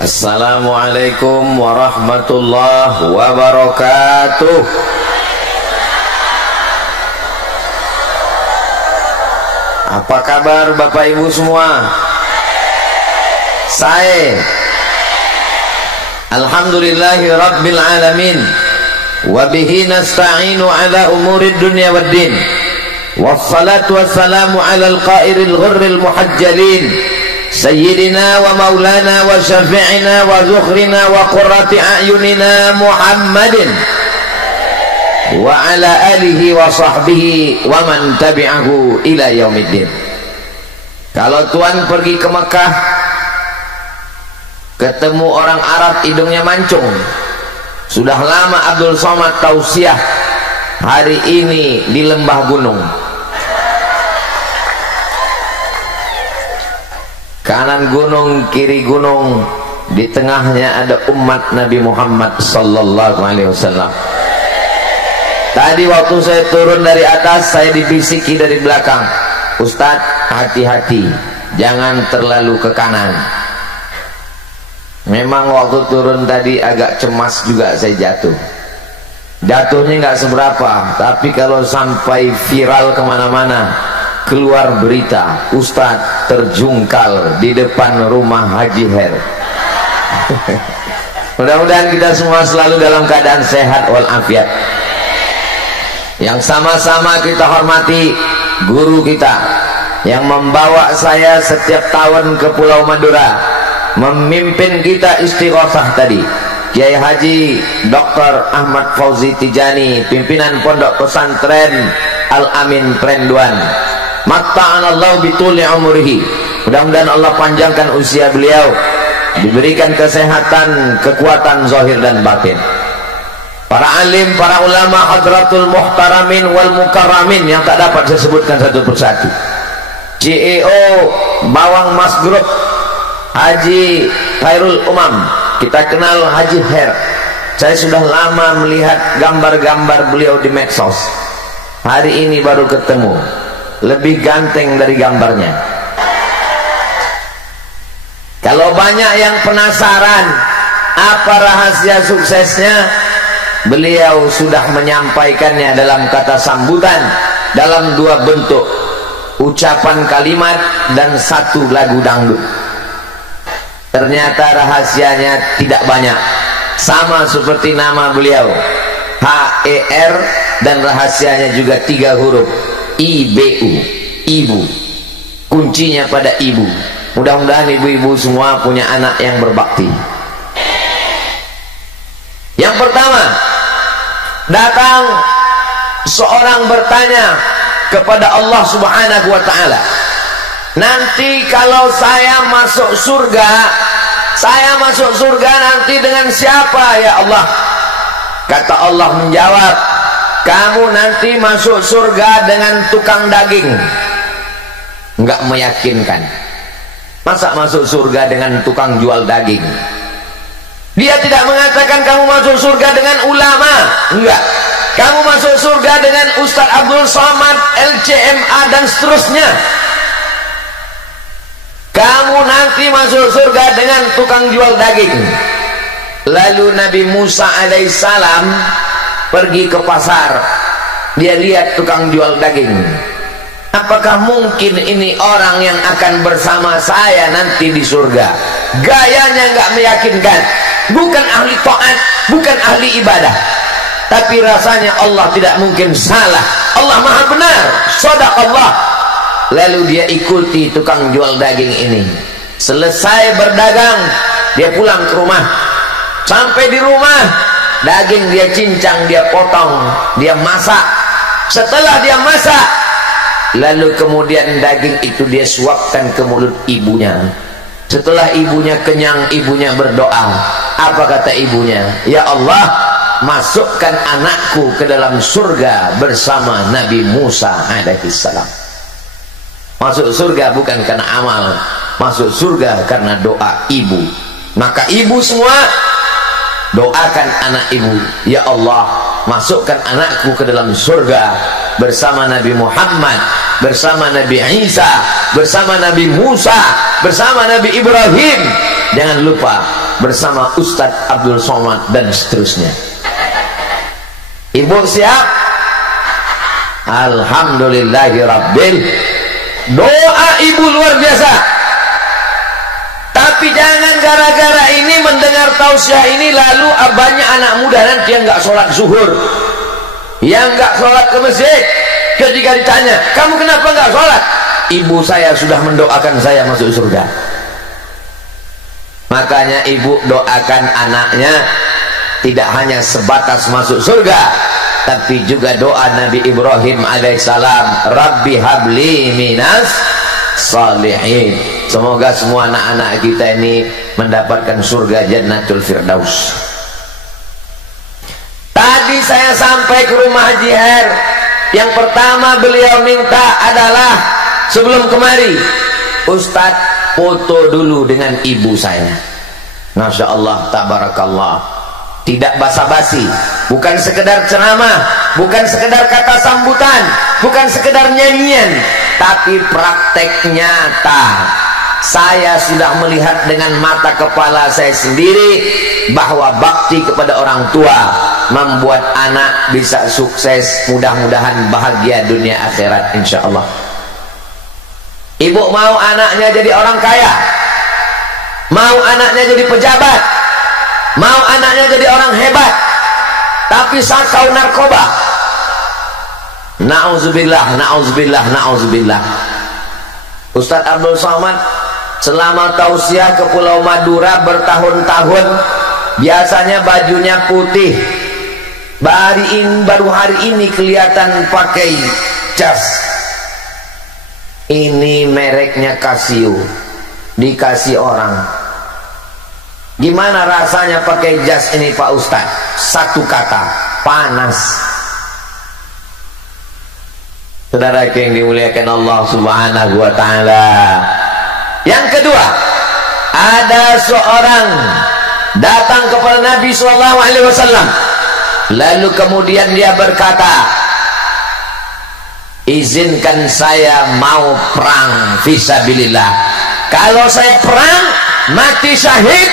Assalamualaikum warahmatullahi wabarakatuh. Apa kabar Bapak Ibu semua? Saya Alhamdulillahi Rabbil Alamin, wabihi nasta'inu ala umurid dunya wad din, wassalatu wassalamu ala al-qairil ghurril muhajjalin Sayyidina wa maulana wa syafi'ina wa zukhrina wa qurrati a'yunina Muhammadin wa ala alihi wa sahbihi wa man tabi'ahu ila yaumiddin. Kalau tuan pergi ke Mekah, ketemu orang Arab hidungnya mancung, sudah lama Abdul Somad tausiah hari ini di lembah gunung, kanan gunung, kiri gunung, di tengahnya ada umat Nabi Muhammad sallallahu alaihi wasallam. Tadi waktu saya turun dari atas, saya dibisiki dari belakang, Ustadz hati-hati, jangan terlalu ke kanan. Memang waktu turun tadi agak cemas juga saya jatuh. Jatuhnya nggak seberapa, tapi kalau sampai viral kemana-mana, keluar berita Ustadz terjungkal di depan rumah Haji Her. Mudah-mudahan kita semua selalu dalam keadaan sehat walafiat. Yang sama-sama kita hormati guru kita yang membawa saya setiap tahun ke Pulau Madura, memimpin kita istighosah tadi, Kiai Haji Dr. Ahmad Fauzi Tijani, pimpinan Pondok Pesantren Al-Amin Prenduan. Matta'anallahu bituli umurihi, mudah-mudahan Allah panjangkan usia beliau, diberikan kesehatan, kekuatan zahir dan batin. Para alim, para ulama, hadratul muhtaramin wal mukarramin yang tak dapat saya sebutkan satu persatu. CEO Bawang Mas Group Haji Khairul Umam, kita kenal Haji Her. Saya sudah lama melihat gambar-gambar beliau di medsos, hari ini baru ketemu, lebih ganteng dari gambarnya. Kalau banyak yang penasaran apa rahasia suksesnya, beliau sudah menyampaikannya dalam kata sambutan, dalam dua bentuk, ucapan kalimat dan satu lagu dangdut. Ternyata rahasianya tidak banyak, sama seperti nama beliau HER, dan rahasianya juga 3 huruf, IBU, ibu. Kuncinya pada ibu. Mudah-mudahan ibu-ibu semua punya anak yang berbakti. Yang pertama, datang seorang bertanya kepada Allah Subhanahu wa ta'ala, nanti kalau saya masuk surga nanti dengan siapa ya Allah? Kata Allah menjawab, kamu nanti masuk surga dengan tukang daging. Enggak meyakinkan. Masa masuk surga dengan tukang jual daging? Dia tidak mengatakan kamu masuk surga dengan ulama, enggak. Kamu masuk surga dengan Ustadz Abdul Somad, LCMA dan seterusnya. Kamu nanti masuk surga dengan tukang jual daging. Lalu Nabi Musa alaihissalam pergi ke pasar, dia lihat tukang jual daging. Apakah mungkin ini orang yang akan bersama saya nanti di surga? Gayanya nggak meyakinkan, bukan ahli taat, bukan ahli ibadah, tapi rasanya Allah tidak mungkin salah, Allah maha benar, shadaqallah. Lalu dia ikuti tukang jual daging ini. Selesai berdagang, dia pulang ke rumah. Sampai di rumah, daging dia cincang, dia potong, dia masak. Setelah dia masak, lalu kemudian daging itu dia suapkan ke mulut ibunya. Setelah ibunya kenyang, ibunya berdoa. Apa kata ibunya? Ya Allah, masukkan anakku ke dalam surga bersama Nabi Musa alaihissalam. Masuk surga bukan karena amal, masuk surga karena doa ibu. Maka ibu semua doakan anak ibu, ya Allah, masukkan anakku ke dalam surga bersama Nabi Muhammad, bersama Nabi Isa, bersama Nabi Musa, bersama Nabi Ibrahim. Jangan lupa bersama Ustadz Abdul Somad dan seterusnya. Ibu siap? Alhamdulillahirabbil. Doa ibu luar biasa. Tapi jangan gara-gara ini mendengar tausiah ini lalu banyak anak muda nanti yang nggak sholat zuhur, yang nggak sholat ke masjid. Ketika ditanya, kamu kenapa nggak sholat? Ibu saya sudah mendoakan saya masuk surga. Makanya ibu doakan anaknya tidak hanya sebatas masuk surga, tapi juga doa Nabi Ibrahim alaihissalam, Rabbi habli minas salihin. Semoga semua anak-anak kita ini mendapatkan surga Jannatul Firdaus. Tadi saya sampai ke rumah Haji Her. Yang pertama beliau minta adalah sebelum kemari, Ustadz foto dulu dengan ibu saya. Masya Allah, tabarakallah. Tidak basa-basi, bukan sekedar ceramah, bukan sekedar kata sambutan, bukan sekedar nyanyian, tapi praktek nyata. Saya sudah melihat dengan mata kepala saya sendiri bahwa bakti kepada orang tua membuat anak bisa sukses, mudah-mudahan bahagia dunia akhirat insyaallah. Ibu mau anaknya jadi orang kaya, mau anaknya jadi pejabat, mau anaknya jadi orang hebat, tapi sakau narkoba. Na'udzubillah, na'udzubillah, na'udzubillah. Ustadz Abdul Somad selama tausiah ke Pulau Madura bertahun-tahun biasanya bajunya putih. Baru hari ini kelihatan pakai jas. Ini mereknya Casio, dikasih orang. Gimana rasanya pakai jas ini Pak Ustadz? Satu kata, panas. Saudara yang dimuliakan Allah Subhanahu wa ta'ala. Yang kedua, ada seorang datang kepada Nabi SAW, lalu kemudian dia berkata, izinkan saya mau perang fisabilillah. Kalau saya perang mati syahid,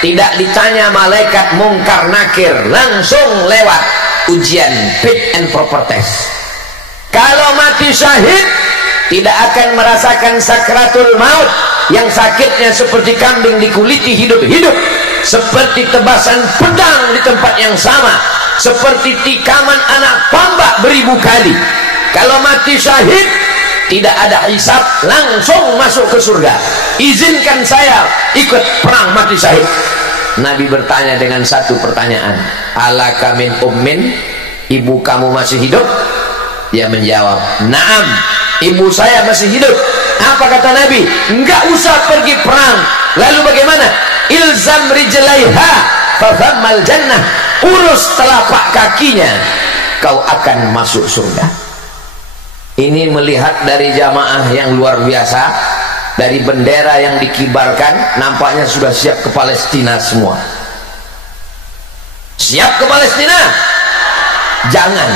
tidak ditanya malaikat mungkar nakir, langsung lewat ujian fit and proper test. Kalau mati syahid tidak akan merasakan sakratul maut yang sakitnya seperti kambing dikuliti hidup-hidup, seperti tebasan pedang di tempat yang sama, seperti tikaman anak tombak beribu kali. Kalau mati syahid tidak ada hisab, langsung masuk ke surga. Izinkan saya ikut perang mati syahid. Nabi bertanya dengan satu pertanyaan, alaka min ummin, ibu kamu masih hidup? Dia menjawab, naam, ibu saya masih hidup. Apa kata Nabi? Enggak usah pergi perang. Lalu bagaimana? Ilzam rijlaiha fathammal jannah, urus telapak kakinya, kau akan masuk surga. Ini melihat dari jamaah yang luar biasa, dari bendera yang dikibarkan, nampaknya sudah siap ke Palestina semua. Siap ke Palestina? Jangan.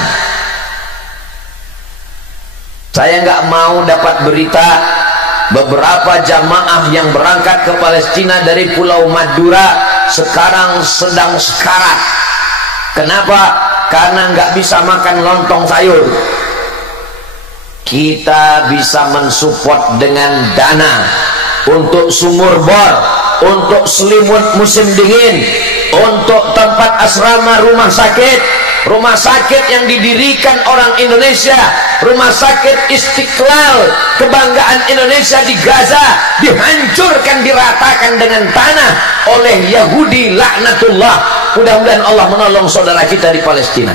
Saya nggak mau dapat berita beberapa jamaah yang berangkat ke Palestina dari Pulau Madura sekarang sedang sekarat. Kenapa? Karena nggak bisa makan lontong sayur. Kita bisa mensupport dengan dana untuk sumur bor, untuk selimut musim dingin, untuk tempat asrama rumah sakit yang didirikan orang Indonesia, rumah sakit Istiqlal, kebanggaan Indonesia di Gaza, dihancurkan, diratakan dengan tanah oleh Yahudi laknatullah. Mudah-mudahan Allah menolong saudara kita di Palestina.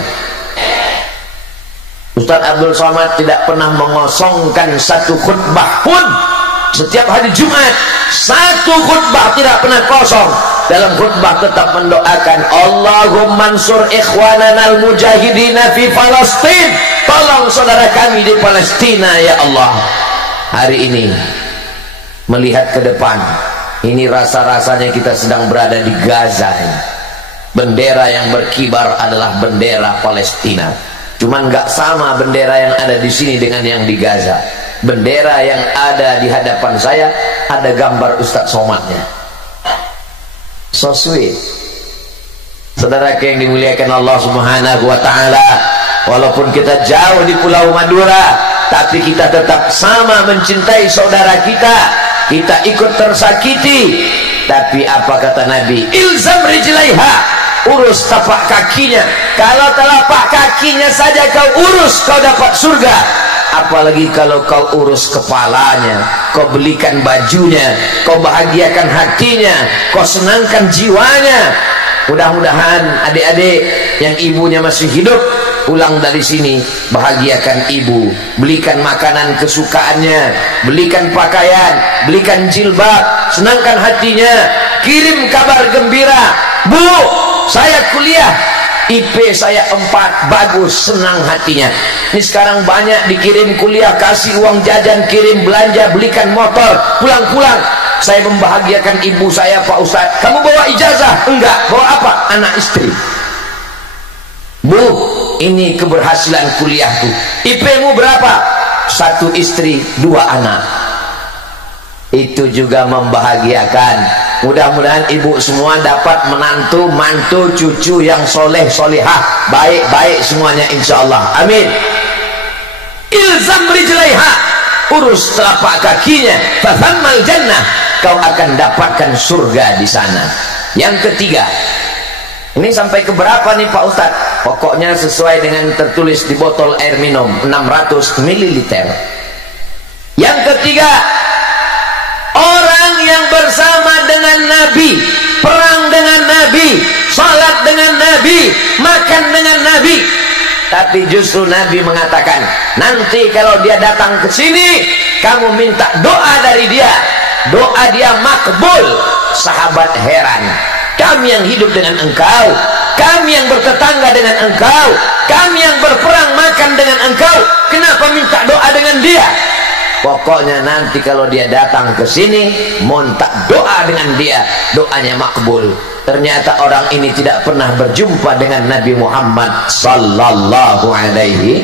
Ustadz Abdul Somad tidak pernah mengosongkan satu khutbah pun. Setiap hari Jumat satu khutbah tidak pernah kosong. Dalam khutbah tetap mendoakan, Allahumma ansur ikhwanana al-mujahidina fi Palestin, tolong saudara kami di Palestina ya Allah. Hari ini melihat ke depan, ini rasa-rasanya kita sedang berada di Gaza. Bendera yang berkibar adalah bendera Palestina. Cuman nggak sama bendera yang ada di sini dengan yang di Gaza. Bendera yang ada di hadapan saya ada gambar Ustadz Somadnya. So sweet. Saudara yang dimuliakan Allah Subhanahu wa taala, walaupun kita jauh di Pulau Madura, tapi kita tetap sama mencintai saudara kita. Kita ikut tersakiti, tapi apa kata Nabi? Ilzam rijlaiha, urus tapak kakinya. Kalau telapak kakinya saja kau urus, kau dapat surga. Apalagi kalau kau urus kepalanya, kau belikan bajunya, kau bahagiakan hatinya, kau senangkan jiwanya. Mudah-mudahan adik-adik yang ibunya masih hidup, pulang dari sini bahagiakan ibu, belikan makanan kesukaannya, belikan pakaian, belikan jilbab, senangkan hatinya, kirim kabar gembira, Bu, saya kuliah, IP saya 4, bagus, senang hatinya. Ini sekarang banyak dikirim kuliah, kasih uang jajan, kirim belanja, belikan motor, pulang-pulang saya membahagiakan ibu saya. Pak Ustadz, kamu bawa ijazah? Enggak. Bawa apa? Anak istri. Bu, ini keberhasilan kuliahku. IP-mu berapa? 1 istri 2 anak. Itu juga membahagiakan. Mudah-mudahan ibu semua dapat menantu, mantu, cucu yang soleh, solehah, baik-baik semuanya insyaallah. Amin. Ilzam rijlaiha, urus telapak kakinya, fathammal jannah, kau akan dapatkan surga di sana. Yang ketiga, ini sampai ke berapa nih Pak Ustadz? Pokoknya sesuai dengan tertulis di botol air minum 600 ml. Yang ketiga, orang yang bersama dengan Nabi, perang dengan Nabi, salat dengan Nabi, makan dengan Nabi. Tapi justru Nabi mengatakan, nanti kalau dia datang ke sini, kamu minta doa dari dia, doa dia makbul. Sahabat heran, kami yang hidup dengan engkau, kami yang bertetangga dengan engkau, kami yang berperang makan dengan engkau, kenapa minta doa dengan dia? Pokoknya nanti kalau dia datang ke sini, minta doa dengan dia, doanya makbul. Ternyata orang ini tidak pernah berjumpa dengan Nabi Muhammad sallallahu alaihi.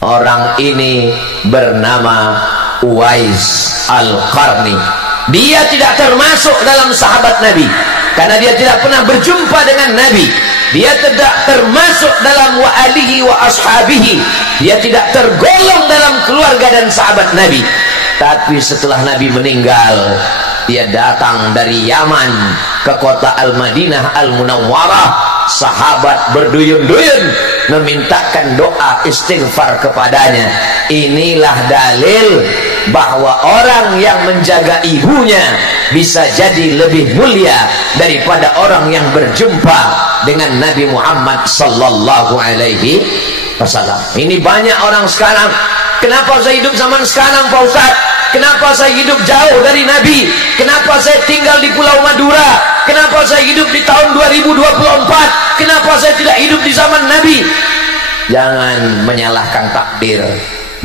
Orang ini bernama Uwais Al-Qarni. Dia tidak termasuk dalam sahabat Nabi karena dia tidak pernah berjumpa dengan Nabi. Dia tidak termasuk dalam wa alihi wa ashabihi. Dia tidak tergolong dalam keluarga dan sahabat Nabi. Tapi setelah Nabi meninggal, dia datang dari Yaman ke kota Al-Madinah Al-Munawwarah. Sahabat berduyun-duyun memintakan doa istighfar kepadanya. Inilah dalil bahwa orang yang menjaga ibunya bisa jadi lebih mulia daripada orang yang berjumpa dengan Nabi Muhammad sallallahu alaihi wasallam. Ini banyak orang sekarang, kenapa saya hidup zaman sekarang Pak Ustaz? Kenapa saya hidup jauh dari Nabi? Kenapa saya tinggal di Pulau Madura? Kenapa saya hidup di tahun 2024? Kenapa saya tidak hidup di zaman Nabi? Jangan menyalahkan takdir,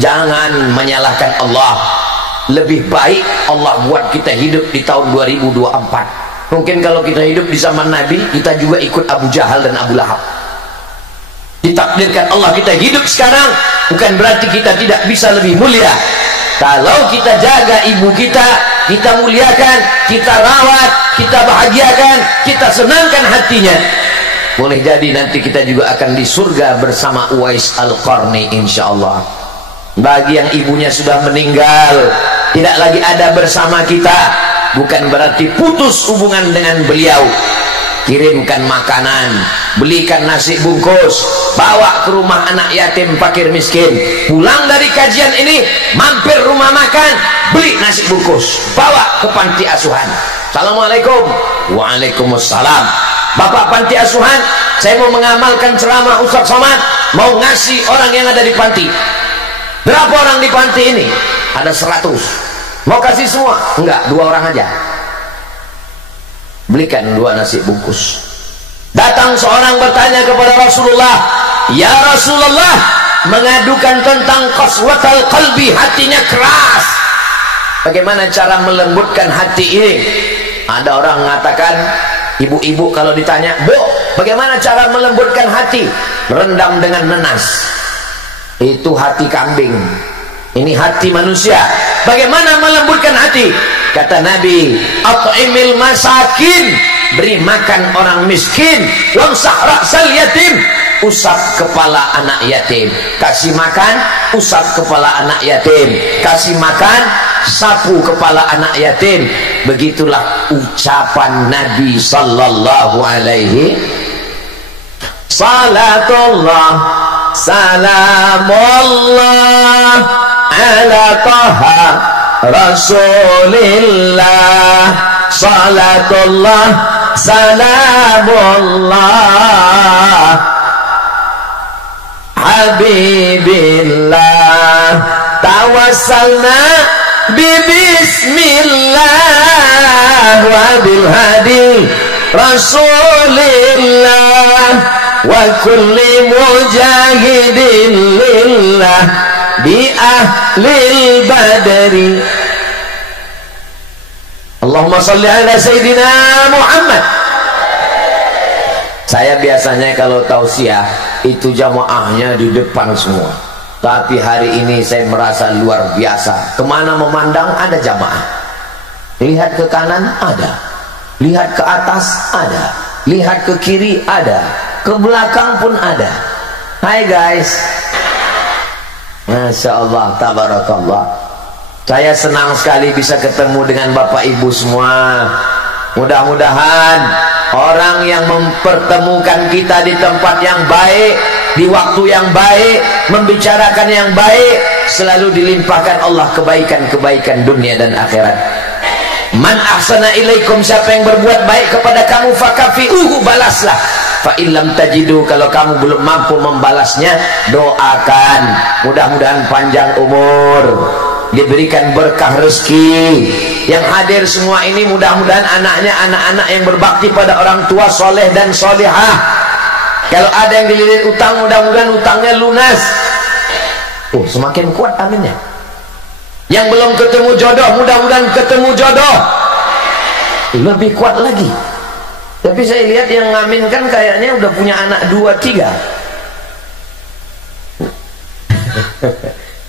jangan menyalahkan Allah. Lebih baik Allah buat kita hidup di tahun 2024. Mungkin kalau kita hidup di zaman Nabi, kita juga ikut Abu Jahal dan Abu Lahab. Ditakdirkan Allah kita hidup sekarang, bukan berarti kita tidak bisa lebih mulia. Kalau kita jaga ibu kita, kita muliakan, kita rawat, kita bahagiakan, kita senangkan hatinya, boleh jadi nanti kita juga akan di surga bersama Uwais Al-Qarni insyaallah. Bagi yang ibunya sudah meninggal, tidak lagi ada bersama kita, bukan berarti putus hubungan dengan beliau. Kirimkan makanan, belikan nasi bungkus, bawa ke rumah anak yatim fakir miskin. Pulang dari kajian ini, mampir rumah makan, beli nasi bungkus, bawa ke panti asuhan. Assalamualaikum. Waalaikumsalam. Bapak panti asuhan, saya mau mengamalkan ceramah Ustaz Somad, mau ngasih orang yang ada di panti. Berapa orang di panti ini? Ada 100. Mau kasih semua? Enggak, 2 orang aja. Belikan 2 nasi bungkus. Datang seorang bertanya kepada Rasulullah, ya Rasulullah, mengadukan tentang qaswatal qalbi, hatinya keras. Bagaimana cara melembutkan hati ini? Ada orang mengatakan, ibu-ibu kalau ditanya, Bu, bagaimana cara melembutkan hati? Rendam dengan nenas. Itu hati kambing. Ini hati manusia. Bagaimana melembutkan hati? Kata Nabi, at'imil masakin, beri makan orang miskin, wamsah ra'sal yatim, usap kepala anak yatim. Kasih makan, usap kepala anak yatim. Kasih makan, sapu kepala anak yatim. Begitulah ucapan Nabi sallallahu alaihi. Salatullah salamullah ala taha Rasulillah. Salatullah salamullah Habibillah. Tawassalna bismillah wa bil hadi Rasulillah wa kulli mujahidin lillah bi ahlil badri. Allahumma salli ala Sayyidina Muhammad. Saya biasanya kalau tausiah itu jamaahnya di depan semua, tapi hari ini saya merasa luar biasa. Kemana memandang ada jamaah, lihat ke kanan ada, lihat ke atas ada, lihat ke kiri ada, ke belakang pun ada. Hai guys, Masya Allah, tabarakallah. Saya senang sekali bisa ketemu dengan Bapak Ibu semua. Mudah-mudahan orang yang mempertemukan kita di tempat yang baik, di waktu yang baik, membicarakan yang baik, selalu dilimpahkan Allah kebaikan-kebaikan dunia dan akhirat. Man ahsana ilaikum, siapa yang berbuat baik kepada kamu, fakafi'uhu, balaslah. Fa illam tajidu, kalau kamu belum mampu membalasnya, doakan mudah-mudahan panjang umur, diberikan berkah rezeki. Yang hadir semua ini mudah-mudahan anaknya anak-anak yang berbakti pada orang tua, soleh dan solihah. Kalau ada yang dililit utang, mudah-mudahan utangnya lunas. Semakin kuat aminnya. Yang belum ketemu jodoh, mudah-mudahan ketemu jodoh, lebih kuat lagi. Tapi saya lihat yang ngaminkan kayaknya udah punya anak 2-3.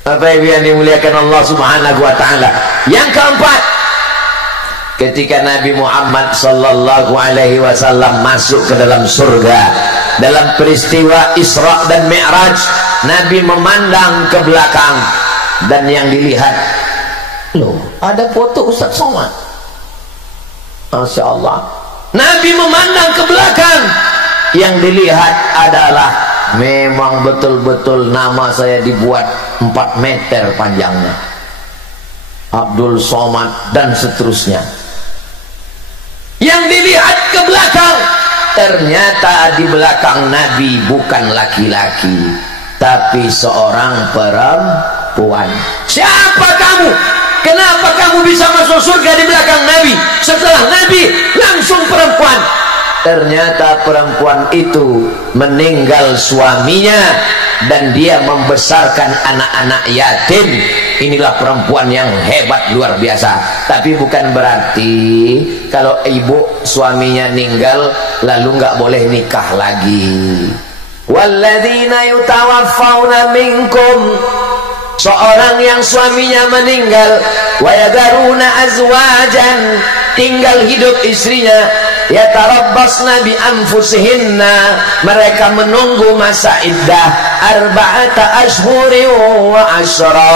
Bapak Ibu yang dimuliakan Allah Subhanahu wa taala. Yang keempat, ketika Nabi Muhammad sallallahu alaihi wasallam masuk ke dalam surga dalam peristiwa Isra dan Mi'raj, Nabi memandang ke belakang dan yang dilihat, loh, ada foto Ustaz Somad. Masya Allah. Nabi memandang ke belakang, yang dilihat adalah memang betul-betul nama saya dibuat 4 meter panjangnya, Abdul Somad dan seterusnya. Yang dilihat ke belakang, ternyata di belakang Nabi bukan laki-laki, tapi seorang perempuan. Siapa kamu? Kenapa kamu bisa masuk surga di belakang Nabi? Setelah Nabi langsung perempuan. Ternyata perempuan itu meninggal suaminya dan dia membesarkan anak-anak yatim. Inilah perempuan yang hebat luar biasa. Tapi bukan berarti kalau ibu suaminya meninggal lalu nggak boleh nikah lagi. Walladzina yutawaffawna minkum, seorang yang suaminya meninggal, wa yadharuna azwajan, tinggal hidup istrinya, yatarabbasna bi anfusihinna, mereka menunggu masa iddah arba'ata ashhurin wa asyra,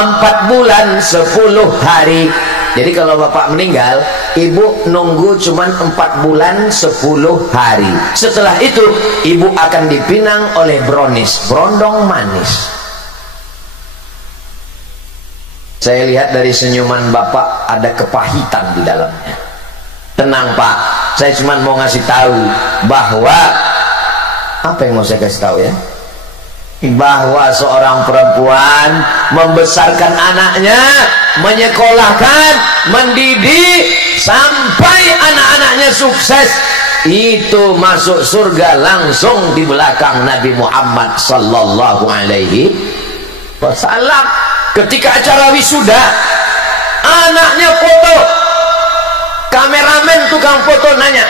4 bulan 10 hari. Jadi kalau bapak meninggal, ibu nunggu cuman 4 bulan 10 hari. Setelah itu ibu akan dipinang oleh bronis, brondong manis. Saya lihat dari senyuman bapak ada kepahitan di dalamnya. Tenang pak, saya cuma mau ngasih tahu bahwa, apa yang mau saya kasih tahu ya, bahwa seorang perempuan membesarkan anaknya, menyekolahkan, mendidik sampai anak-anaknya sukses, itu masuk surga langsung di belakang Nabi Muhammad sallallahu alaihi wasallam. Ketika acara wisuda, anaknya foto, kameramen tukang foto nanya,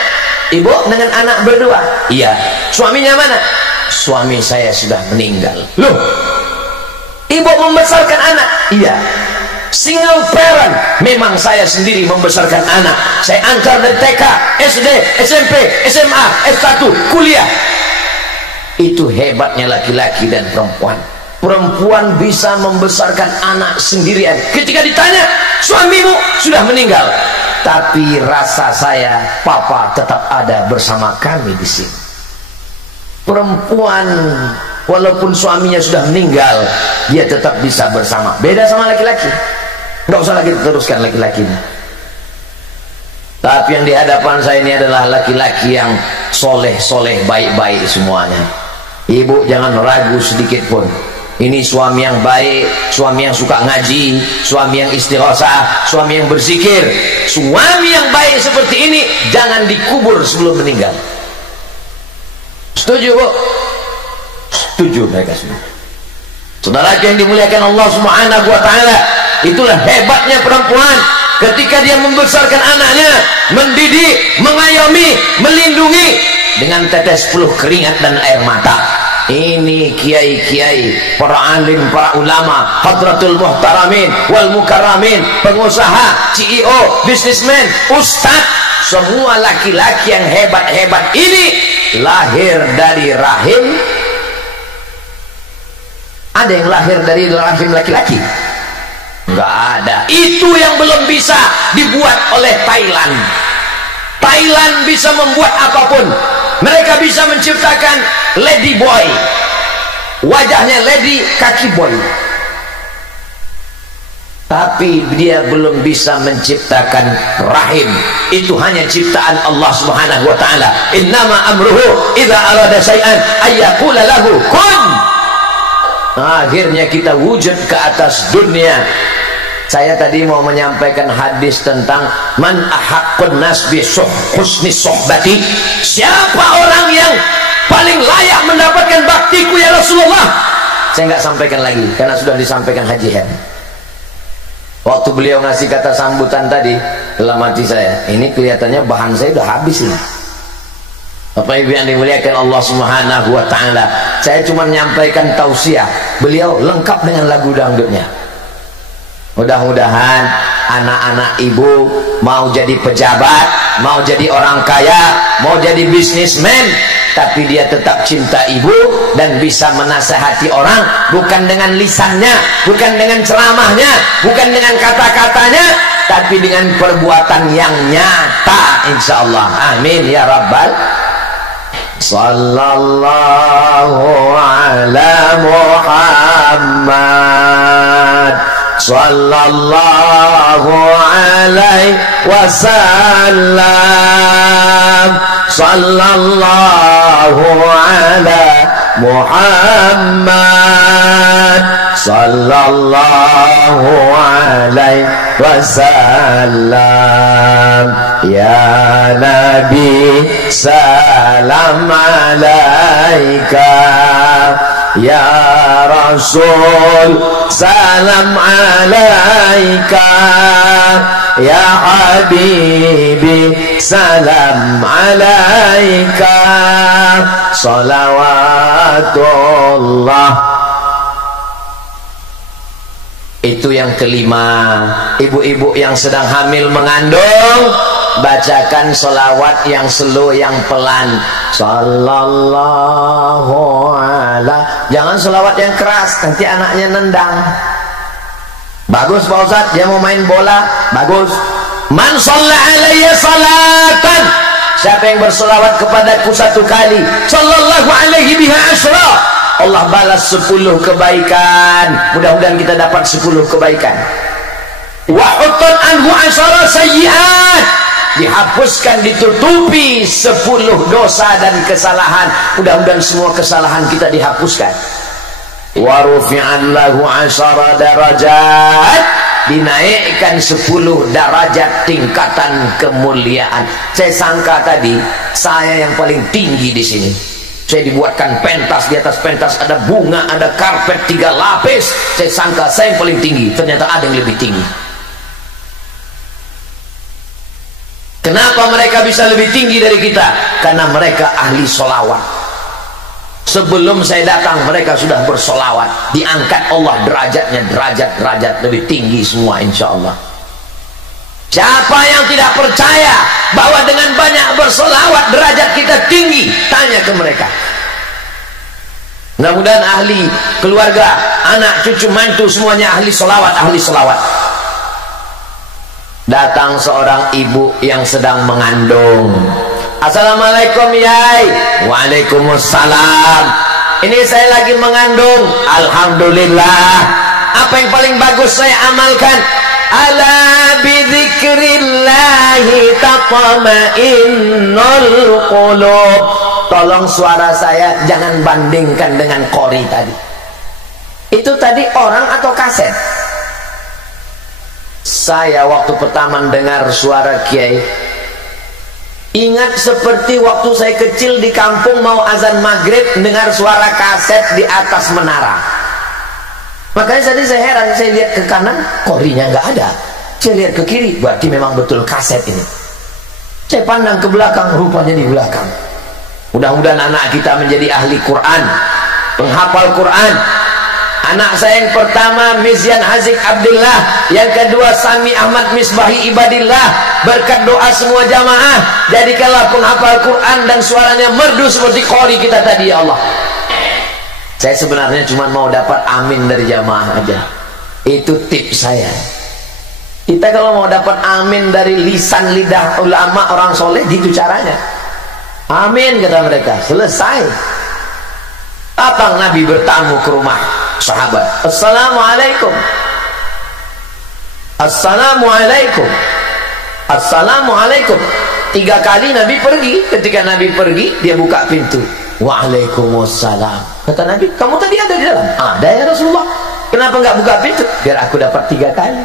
ibu dengan anak berdua? Iya. Suaminya mana? Suami saya sudah meninggal. Loh, ibu membesarkan anak? Iya. single parent. Memang saya sendiri membesarkan anak. Saya antar dari TK, SD, SMP, SMA, S1, kuliah. Itu hebatnya laki-laki dan perempuan. Perempuan bisa membesarkan anak sendirian. Ketika ditanya, suamimu sudah meninggal, tapi rasa saya, papa tetap ada bersama kami di sini. Perempuan walaupun suaminya sudah meninggal, dia tetap bisa bersama. Beda sama laki-laki. Nggak usah lagi teruskan laki-lakinya. Tapi yang di hadapan saya ini adalah laki-laki yang soleh-soleh, baik-baik semuanya. Ibu jangan ragu sedikit pun. Ini suami yang baik, suami yang suka ngaji, suami yang istighosah, suami yang berzikir. Suami yang baik seperti ini jangan dikubur sebelum meninggal. Setuju, Bu? Setuju mereka semua. Saudara yang dimuliakan Allah Subhanahu wa taala, itulah hebatnya perempuan ketika dia membesarkan anaknya, mendidik, mengayomi, melindungi dengan tetes peluh keringat dan air mata. Ini kiai-kiai, para alim, para ulama, hadratul muhtaramin wal mukarramin, pengusaha, CEO, businessman, ustaz, semua laki-laki yang hebat-hebat ini lahir dari rahim. Ada yang lahir dari rahim laki-laki? Enggak ada. Itu yang belum bisa dibuat oleh Thailand. Thailand bisa membuat apapun. Mereka bisa menciptakan lady boy, wajahnya lady, kaki boy. Tapi dia belum bisa menciptakan rahim. Itu hanya ciptaan Allah Subhanahu wa taala. Innama amruhu idza arada syai'an ayyaqula lahu kun. Akhirnya kita wujud ke atas dunia. Saya tadi mau menyampaikan hadis tentang man ahaqqun nas bi husni sohbati. Siapa orang yang paling layak mendapatkan baktiku ya Rasulullah? Saya nggak sampaikan lagi karena sudah disampaikan Haji Hen. Waktu beliau ngasih kata sambutan tadi, dalam hati saya, ini kelihatannya bahan saya udah habis ini. Bapak Ibu yang dimuliakan Allah Subhanahu wa taala, saya cuma menyampaikan tausiah. Beliau lengkap dengan lagu dangdutnya. Mudah-mudahan anak-anak ibu mau jadi pejabat, mau jadi orang kaya, mau jadi bisnismen, tapi dia tetap cinta ibu dan bisa menasehati orang, bukan dengan lisannya, bukan dengan ceramahnya, bukan dengan kata-katanya, tapi dengan perbuatan yang nyata, insyaallah. Amin ya rabbal. Sallallahu ala Muhammad, sallallahu alaihi wasallam, sallallahu ala Muhammad, sallallahu alaihi wasallam. Ya Nabi salam alaika, ya Rasul salam alaika, ya Habibi salam alaika, salawatullah. Itu yang kelima. Ibu-ibu yang sedang hamil mengandung, bacakan sholawat yang slow, yang pelan. Sallallahu ala. Jangan sholawat yang keras, nanti anaknya nendang. Bagus Pak Ustadz, dia mau main bola, bagus. Man shalla alayya salatan, siapa yang bersolawat kepadaku satu kali, sallallahu alaihi biha asyra, Allah balas 10 kebaikan. Mudah-mudahan kita dapat 10 kebaikan. Wa hutun anhu asyara sayyi'at, dihapuskan, ditutupi 10 dosa dan kesalahan. Mudah-mudahan semua kesalahan kita dihapuskan. Wa rufi'an lahu asyara darajat, dinaikkan 10 derajat tingkatan kemuliaan. Saya sangka tadi saya yang paling tinggi di sini. Saya dibuatkan pentas, di atas pentas ada bunga, ada karpet 3 lapis. Saya sangka saya yang paling tinggi, ternyata ada yang lebih tinggi. Kenapa mereka bisa lebih tinggi dari kita? Karena mereka ahli sholawat. Sebelum saya datang mereka sudah bersolawat. Diangkat Allah derajatnya, derajat lebih tinggi semua insya Allah. Siapa yang tidak percaya bahwa dengan banyak bersolawat derajat kita tinggi, tanya ke mereka. Mudah-mudahan ahli keluarga, anak, cucu, mantu semuanya ahli solawat, ahli solawat. Datang seorang ibu yang sedang mengandung. Assalamualaikum yai. Waalaikumsalam. Ini saya lagi mengandung. Alhamdulillah. Apa yang paling bagus saya amalkan? Ala bidzikrillahi tatma'innul qulub. Tolong suara saya jangan bandingkan dengan qori tadi. Itu tadi orang atau kaset? Saya waktu pertama dengar suara kiai, ingat seperti waktu saya kecil di kampung mau azan maghrib dengar suara kaset di atas menara. Makanya tadi saya heran, saya lihat ke kanan qorinya nggak ada, saya lihat ke kiri berarti memang betul kaset ini. Saya pandang ke belakang, rupanya di belakang. Mudah-mudahan anak kita menjadi ahli Quran, penghafal Quran. Anak saya yang pertama Mizyan Hazik Abdullah, yang kedua Sami Ahmad Misbahi Ibadillah. Berkat doa semua jamaah, jadikanlah penghafal Quran dan suaranya merdu seperti qori kita tadi ya Allah. Saya sebenarnya cuma mau dapat amin dari jamaah aja. Itu tips saya. Kita kalau mau dapat amin dari lisan lidah ulama orang soleh, gitu caranya. Amin kata mereka, selesai. Datang Nabi bertamu ke rumah sahabat. Assalamualaikum. Assalamualaikum. Assalamualaikum. 3 kali Nabi pergi. Ketika Nabi pergi, dia buka pintu. Waalaikumsalam. Kata Nabi, kamu tadi ada di dalam? Ada ya Rasulullah. Kenapa nggak buka pintu? Biar aku dapat 3 kali.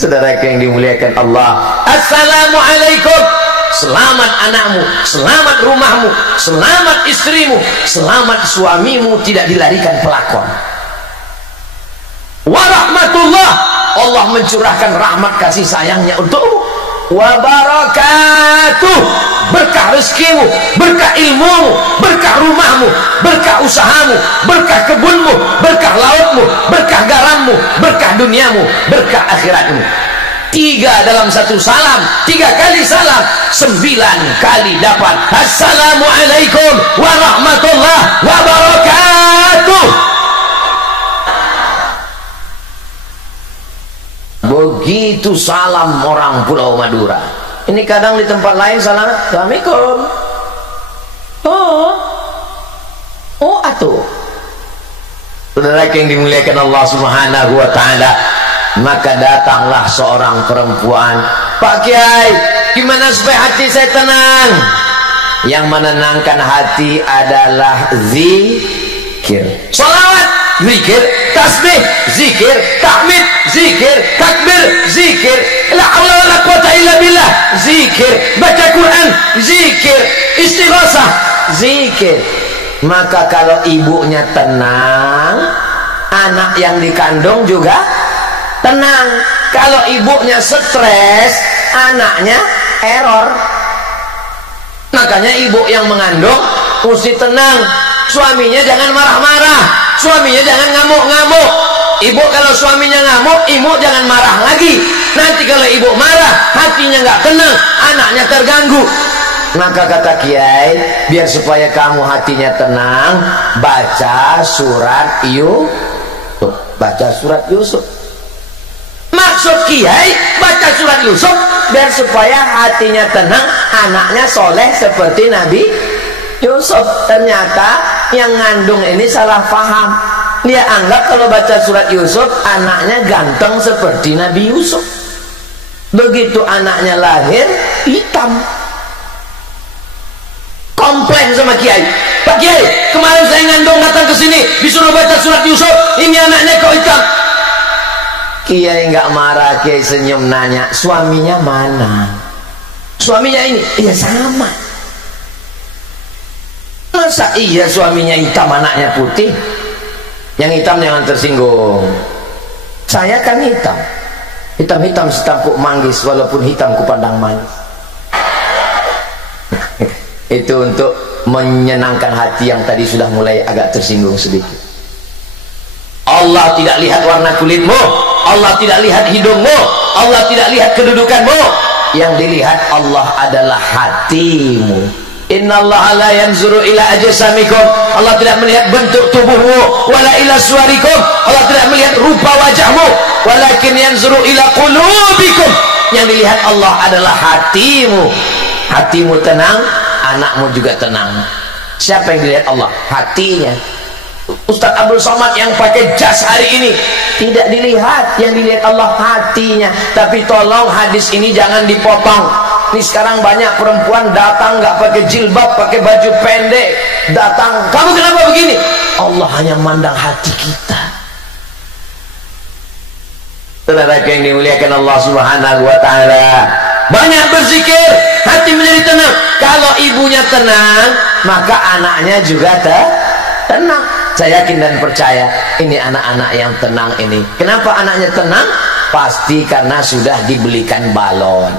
Saudara yang dimuliakan Allah, assalamualaikum. Selamat anakmu, selamat rumahmu, selamat istrimu, selamat suamimu tidak dilarikan pelakon. Warahmatullah, Allah mencurahkan rahmat kasih sayangnya untukmu. Wabarakatuh, berkah rezekimu, berkah ilmumu, berkah rumahmu, berkah usahamu, berkah kebunmu, berkah lautmu, berkah garammu, berkah duniamu, berkah akhiratmu. 3 dalam 1 salam, 3 kali salam, 9 kali dapat assalamualaikum warahmatullahi wabarakatuh. Begitu salam orang Pulau Madura. Ini kadang di tempat lain salam assalamualaikum. Oh atuh. Saudara yang dimuliakan Allah Subhanahu wa taala, maka datanglah seorang perempuan. Pak Kiai, gimana supaya hati saya tenang? Yang menenangkan hati adalah zikir, salawat, zikir, tasbih, zikir, tahmid, zikir, takbir, zikir, la haula wala quwata illa billah, zikir, baca Quran, zikir, istighosah, zikir. Maka kalau ibunya tenang, anak yang dikandung juga tenang. Kalau ibunya stres, anaknya error. Makanya ibu yang mengandung mesti tenang. Suaminya jangan marah-marah, suaminya jangan ngamuk-ngamuk. Ibu kalau suaminya ngamuk, ibu jangan marah lagi. Nanti kalau ibu marah, hatinya nggak tenang, anaknya terganggu. Maka kata Kiai, biar supaya kamu hatinya tenang, baca surat Yusuf. Baca surat Yusuf. Maksud Kiai baca surat Yusuf biar supaya hatinya tenang, anaknya soleh seperti Nabi Yusuf. Ternyata yang ngandung ini salah paham. Dia anggap kalau baca surat Yusuf anaknya ganteng seperti Nabi Yusuf. Begitu anaknya lahir hitam. Komplain sama Kiai, Pak Kiai, kemarin saya ngandung datang ke sini disuruh baca surat Yusuf, ini anaknya kok hitam. Kiai nggak marah, Kiai senyum nanya, suaminya mana? Suaminya ini, iya sama. Masa iya suaminya hitam anaknya putih? Yang hitam jangan tersinggung. Saya kan hitam, hitam-hitam setangkuk manggis, walaupun hitam ku pandang manis. Itu untuk menyenangkan hati yang tadi sudah mulai agak tersinggung sedikit. Allah tidak lihat warna kulitmu, Allah tidak lihat hidungmu, Allah tidak lihat kedudukanmu. Yang dilihat Allah adalah hatimu. Innallaha la yanzuru ila ajsamikum. Allah tidak melihat bentuk tubuhmu, wala ila suwarikum. Allah tidak melihat rupa wajahmu, walakin yanzuru ila qulubikum. Yang dilihat Allah adalah hatimu. Hatimu tenang, anakmu juga tenang. Siapa yang dilihat Allah? Hatinya. Ustaz Abdul Somad yang pakai jas hari ini tidak dilihat, yang dilihat Allah hatinya. Tapi tolong hadis ini jangan dipotong. Ini sekarang banyak perempuan datang nggak pakai jilbab, pakai baju pendek, datang, kamu kenapa begini? Allah hanya mandang hati kita. Saudara yang dimuliakan Allah Subhanahu wa taala, banyak berzikir, hati menjadi tenang. Kalau ibunya tenang, maka anaknya juga tenang. Saya yakin dan percaya ini anak-anak yang tenang ini. Kenapa anaknya tenang? Pasti karena sudah dibelikan balon.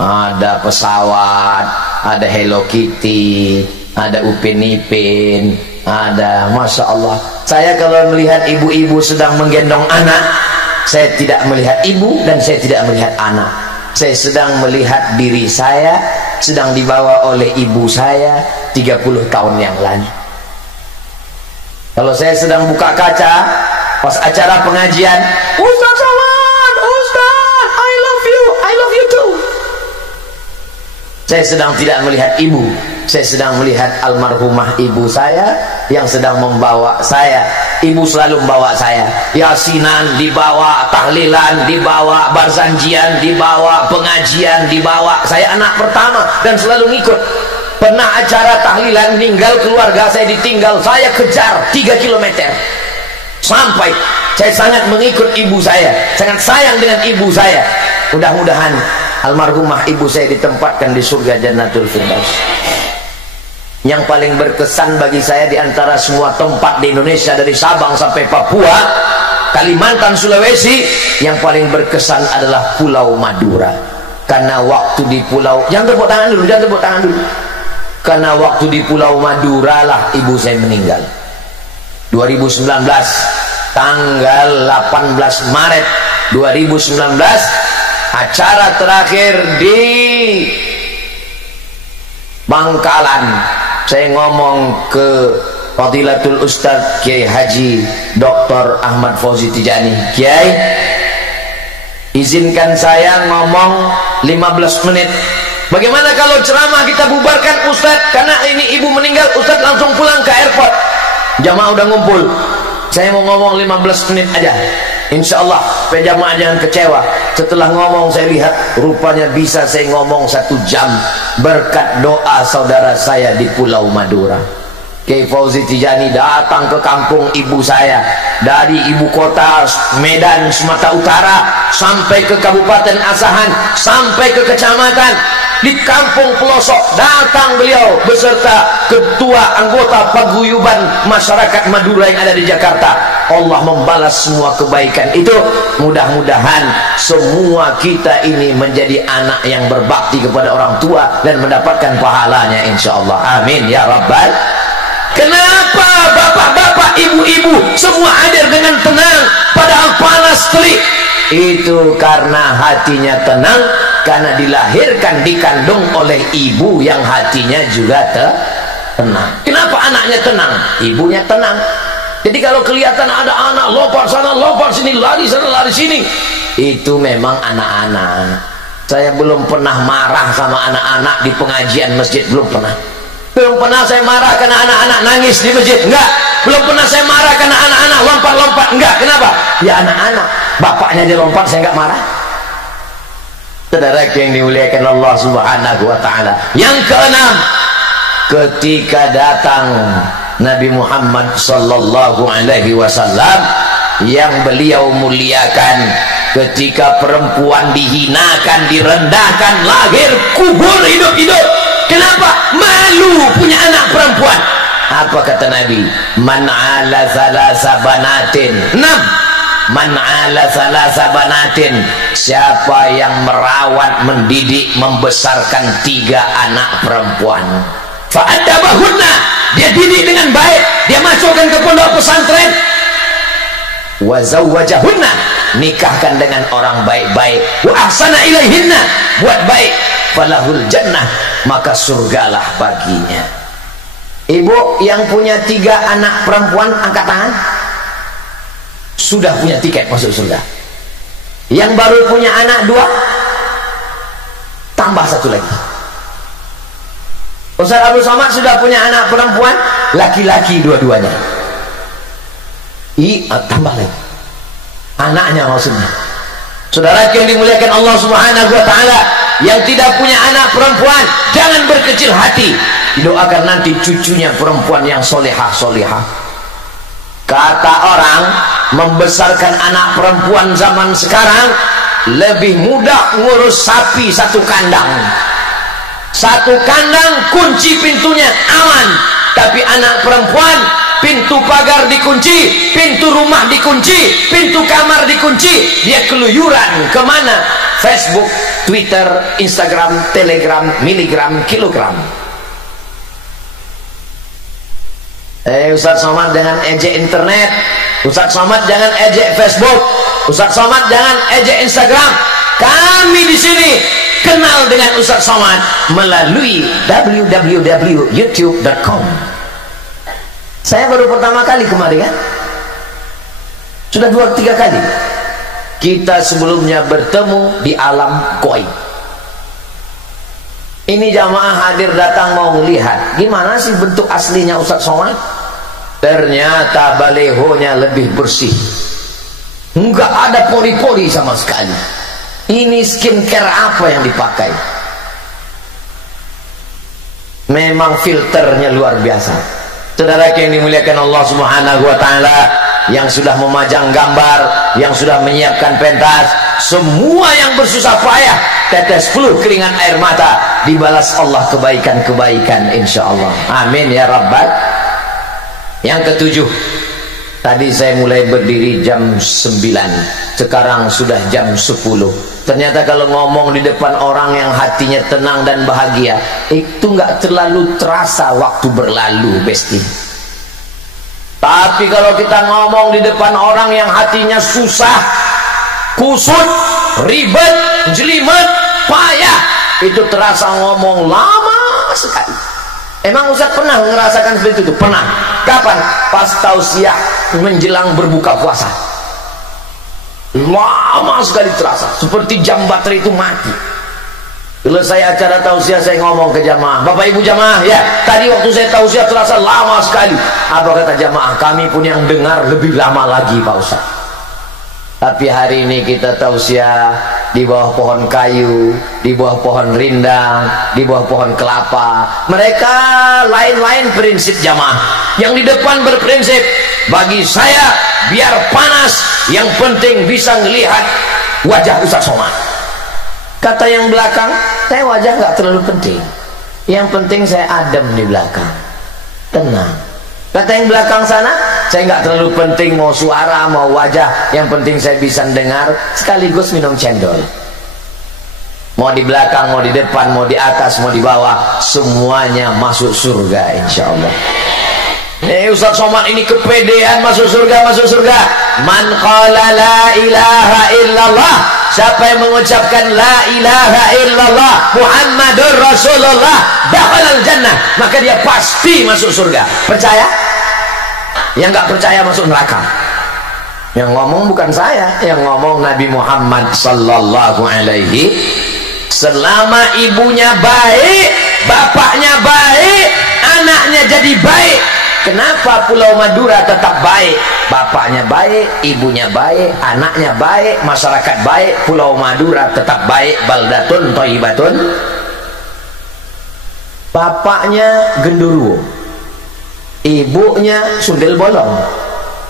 Ada pesawat, ada Hello Kitty, ada Upin Ipin, ada, Masya Allah. Saya kalau melihat ibu-ibu sedang menggendong anak, saya tidak melihat ibu dan saya tidak melihat anak. Saya sedang melihat diri saya sedang dibawa oleh ibu saya 30 tahun yang lalu. Kalau saya sedang buka kaca pas acara pengajian, Ustaz Somad, Ustaz, I love you too. Saya sedang tidak melihat ibu, saya sedang melihat almarhumah ibu saya yang sedang membawa saya. Ibu selalu membawa saya, yasinan dibawa, tahlilan dibawa, barzanjian dibawa, pengajian dibawa. Saya anak pertama dan selalu ngikut. Pernah acara tahlilan, ninggal keluarga saya ditinggal, saya kejar 3 km sampai. Saya sangat mengikut ibu saya, sangat sayang dengan ibu saya. Mudah-mudahan almarhumah ibu saya ditempatkan di surga Jannatul Firdaus. Yang paling berkesan bagi saya di antara semua tempat di Indonesia, dari Sabang sampai Papua, Kalimantan, Sulawesi, yang paling berkesan adalah Pulau Madura. Karena waktu di pulau, jangan tepuk tangan dulu, jangan tepuk tangan dulu. Karena waktu di Pulau Madura lah ibu saya meninggal. 2019 tanggal 18 Maret 2019, acara terakhir di Bangkalan. Saya ngomong ke Fadilatul Ustadz Kiai Haji Dr. Ahmad Fauzi Tijani, Kiai, izinkan saya ngomong 15 menit. Bagaimana kalau ceramah kita bubarkan Ustadz? Karena ini ibu meninggal, Ustadz langsung pulang ke airport. Jamaah udah ngumpul, saya mau ngomong 15 menit aja, insya Allah supaya jamaah jangan kecewa. Setelah ngomong saya lihat rupanya bisa saya ngomong 1 jam berkat doa saudara saya di Pulau Madura. Kiai Fauzi Tijani datang ke kampung ibu saya dari ibu kota Medan Sumatera Utara sampai ke Kabupaten Asahan, sampai ke kecamatan. Di kampung pelosok datang beliau beserta ketua anggota paguyuban masyarakat Madura yang ada di Jakarta. Allah membalas semua kebaikan itu. Mudah-mudahan semua kita ini menjadi anak yang berbakti kepada orang tua dan mendapatkan pahalanya insyaallah. Amin ya rabbal. Kenapa bapak-bapak, ibu-ibu semua hadir dengan tenang padahal panas terik? Itu karena hatinya tenang, karena dilahirkan, dikandung oleh ibu yang hatinya juga tenang. Kenapa anaknya tenang? Ibunya tenang. Jadi kalau kelihatan ada anak lompat sana, lompat sini, lari sana, lari sini, itu memang anak-anak. Saya belum pernah marah sama anak-anak di pengajian masjid, belum pernah. Belum pernah saya marah karena anak-anak nangis di masjid, enggak. Belum pernah saya marah karena anak-anak lompat-lompat, enggak. Kenapa? Ya anak-anak, bapaknya dia lompat, saya enggak marah. Saudara yang dimuliakan Allah Subhanahu wa taala. Yang keenam, ketika datang Nabi Muhammad sallallahu alaihi wasallam yang beliau muliakan, ketika perempuan dihinakan, direndahkan, lahir kubur hidup-hidup. Kenapa? Malu punya anak perempuan. Apa kata Nabi? Man ala thalatha banatin. 6. man ala thalatha banatin, siapa yang merawat, mendidik, membesarkan 3 anak perempuan, fa'adabahunna, dia didik dengan baik, dia masukkan ke pondok pesantren, wa zawwajahunna, nikahkan dengan orang baik-baik, wa ahsana ilaihinna, buat baik, falahul jannah, maka surgalah baginya. Ibu yang punya 3 anak perempuan angkat tangan. Sudah punya tiket masuk surga. Yang baru punya anak 2, tambah 1 lagi. Ustaz Abdul Somad sudah punya anak perempuan, laki-laki dua-duanya. Tambah lagi. Anaknya maksudnya. Saudara yang dimuliakan Allah Subhanahu wa taala, yang tidak punya anak perempuan, jangan berkecil hati. Didoakan nanti cucunya perempuan yang solehah. Kata orang, membesarkan anak perempuan zaman sekarang lebih mudah ngurus sapi 1 kandang. 1 kandang kunci pintunya aman, tapi anak perempuan pintu pagar dikunci, pintu rumah dikunci, pintu kamar dikunci, dia keluyuran kemana? Facebook, Twitter, Instagram, Telegram, miligram, kilogram. Ustaz Somad jangan ejek internet, Ustaz Somad jangan ejek Facebook, Ustaz Somad jangan ejek Instagram. Kami di sini kenal dengan Ustaz Somad melalui www.youtube.com. Saya baru pertama kali kemarin kan, sudah 2-3 kali kita sebelumnya bertemu di alam gaib. Ini jamaah hadir datang mau melihat gimana sih bentuk aslinya Ustaz Somad. Ternyata balehonya lebih bersih, enggak ada pori-pori sama sekali. Ini skincare apa yang dipakai? Memang filternya luar biasa. Saudara yang dimuliakan Allah Subhanahu wa taala, yang sudah memajang gambar, yang sudah menyiapkan pentas, semua yang bersusah payah, tetes peluh keringat air mata, dibalas Allah kebaikan-kebaikan insyaallah. Amin ya rabbal. Yang ke-7, tadi saya mulai berdiri jam 9, sekarang sudah jam 10. Ternyata kalau ngomong di depan orang yang hatinya tenang dan bahagia, itu nggak terlalu terasa waktu berlalu, besti. Tapi kalau kita ngomong di depan orang yang hatinya susah, kusut, ribet, jelimet, payah, itu terasa ngomong lama sekali. Emang Ustaz pernah ngerasakan seperti itu? Pernah. Kapan? Pas tausiah menjelang berbuka puasa. Lama sekali terasa, seperti jam baterai itu mati. Selesai acara tausiah saya ngomong ke jamaah, Bapak Ibu jamaah, ya tadi waktu saya tausiah terasa lama sekali. Apa kata jamaah? Kami pun yang dengar lebih lama lagi Pak Ustaz. Tapi hari ini kita tausiah di bawah pohon kayu, di bawah pohon rindang, di bawah pohon kelapa. Mereka lain-lain prinsip jamaah. Yang di depan berprinsip, bagi saya biar panas, yang penting bisa melihat wajah Ustaz Somad. Kata yang belakang, saya wajah nggak terlalu penting, yang penting saya adem di belakang, tenang. Kata yang belakang sana, saya nggak terlalu penting mau suara mau wajah, yang penting saya bisa dengar sekaligus minum cendol. Mau di belakang, mau di depan, mau di atas, mau di bawah, semuanya masuk surga insya Allah. Ustaz Somad ini kepedean masuk surga, masuk surga. Man qala la ilaha illallah, siapa yang mengucapkan la ilaha illallah Muhammadur Rasulullah, dakhalal jannah, maka dia pasti masuk surga. Percaya? Yang nggak percaya masuk neraka. Yang ngomong bukan saya, yang ngomong Nabi Muhammad sallallahu alaihi. Selama ibunya baik, bapaknya baik, anaknya jadi baik. Kenapa Pulau Madura tetap baik? Bapaknya baik, ibunya baik, anaknya baik, masyarakat baik, Pulau Madura tetap baik. Baldatun thayyibatun. Bapaknya genderuwo, ibunya sundel bolong,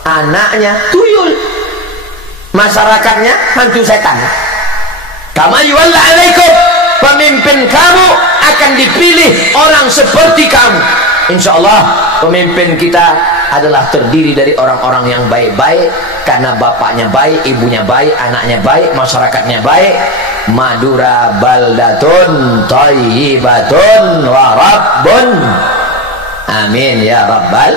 anaknya tuyul, masyarakatnya hantu setan. Kama yuwalla alaikum, pemimpin kamu akan dipilih orang seperti kamu. insya Allah pemimpin kita adalah terdiri dari orang-orang yang baik-baik, karena bapaknya baik, ibunya baik, anaknya baik, masyarakatnya baik. Madura baldatun thayyibatun wa rabbun, amin ya rabbal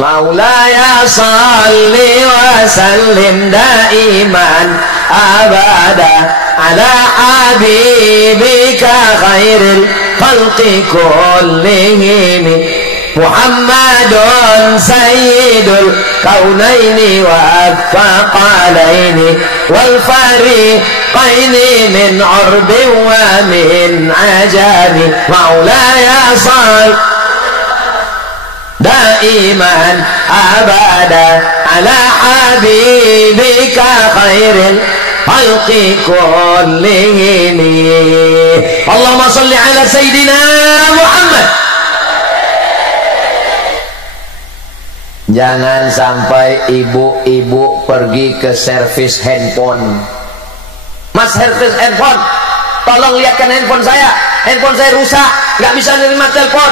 maulaya salli wa sallim daiman abada ala habibika khairil khalqi kullihim Muhammadun sayyidul kaunaini wa thaqalaini wal fariqaini min urbi wa min ajami maulaya sal daiman abada ala habibika khairil khalqi kullihim. Allahumma salli ala sayyidina Muhammad. Jangan sampai ibu-ibu pergi ke servis handphone. Mas, servis handphone, tolong lihatkan handphone saya rusak, nggak bisa nerima telepon.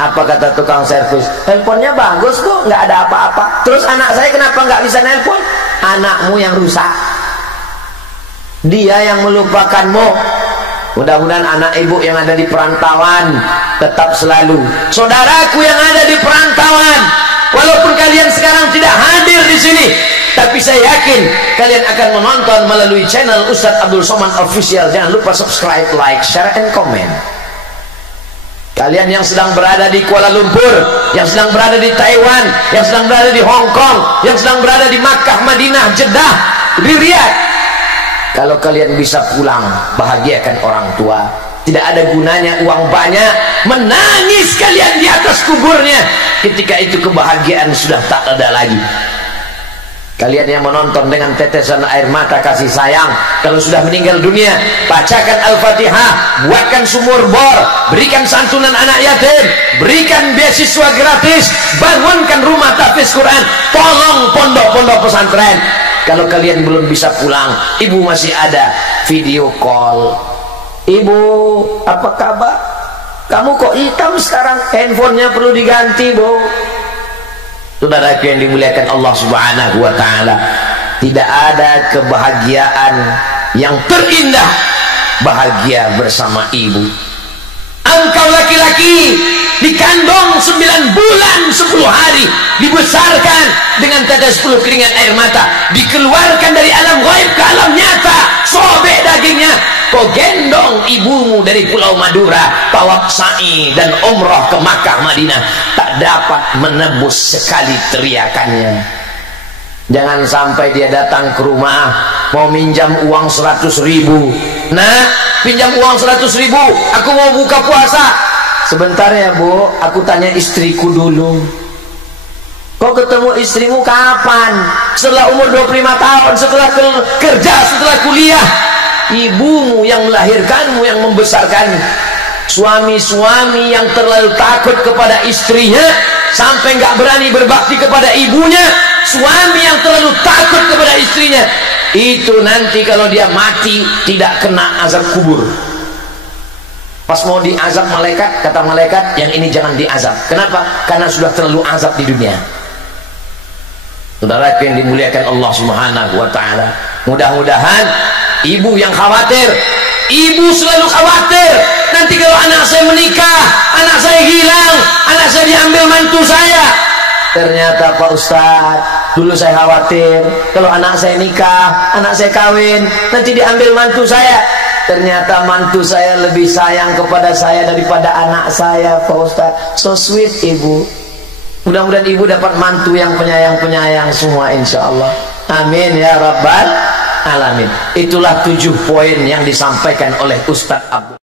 Apa kata tukang servis? Handphonenya bagus kok, nggak ada apa-apa. Terus anak saya kenapa nggak bisa nelpon? Anakmu yang rusak, dia yang melupakanmu. Mudah-mudahan anak ibu yang ada di perantauan tetap selalu. Saudaraku yang ada di perantauan, walaupun kalian sekarang tidak hadir di sini, tapi saya yakin kalian akan menonton melalui channel Ustadz Abdul Somad Official. Jangan lupa subscribe, like, share, and comment. Kalian yang sedang berada di Kuala Lumpur, yang sedang berada di Taiwan, yang sedang berada di Hong Kong, yang sedang berada di Makkah, Madinah, Jeddah, di Riyadh, kalau kalian bisa pulang, bahagiakan orang tua. Tidak ada gunanya uang banyak, menangis kalian di atas kuburnya. Ketika itu kebahagiaan sudah tak ada lagi. Kalian yang menonton dengan tetesan air mata kasih sayang, kalau sudah meninggal dunia, bacakan Al-Fatihah, buatkan sumur bor, berikan santunan anak yatim, berikan beasiswa gratis, bangunkan rumah tahfiz Quran, tolong pondok-pondok pesantren. Kalau kalian belum bisa pulang, ibu masih ada, video call. Ibu, apa kabar? Kamu kok hitam sekarang? Handphonenya perlu diganti, Bu. Saudaraku yang dimuliakan Allah Subhanahu wa ta'ala, tidak ada kebahagiaan yang terindah bahagia bersama ibu. Engkau laki-laki dikandung 9 bulan 10 hari, dibesarkan dengan tetes 10 keringat air mata, dikeluarkan dari alam gaib ke alam nyata, sobek dagingnya, kau gendong ibumu dari Pulau Madura, tawaf sa'i dan umrah ke Makkah Madinah, tak dapat menebus sekali teriakannya. Jangan sampai dia datang ke rumah mau minjam uang 100.000. Nah, pinjam uang 100.000, aku mau buka puasa. Sebentar ya Bu, aku tanya istriku dulu. Kau ketemu istrimu kapan? Setelah umur 25 tahun, setelah kerja, setelah kuliah. Ibumu yang melahirkanmu, yang membesarkanmu. Suami-suami yang terlalu takut kepada istrinya sampai nggak berani berbakti kepada ibunya, suami yang terlalu takut kepada istrinya, itu nanti kalau dia mati tidak kena azab kubur. Pas mau diazab malaikat, kata malaikat, yang ini jangan diazab. Kenapa? Karena sudah terlalu azab di dunia. Saudara yang dimuliakan Allah Subhanahu wa ta'ala, mudah-mudahan ibu yang khawatir, ibu selalu khawatir, nanti kalau anak saya menikah, anak saya hilang, anak saya diambil mantu saya. Ternyata Pak Ustadz, dulu saya khawatir kalau anak saya nikah, anak saya kawin, nanti diambil mantu saya. Ternyata mantu saya lebih sayang kepada saya daripada anak saya, Pak Ustadz. So sweet ibu. Mudah-mudahan ibu dapat mantu yang penyayang-penyayang semua, insya Allah. Amin ya rabbal alamin. Itulah 7 poin yang disampaikan oleh Ustadz Abdul.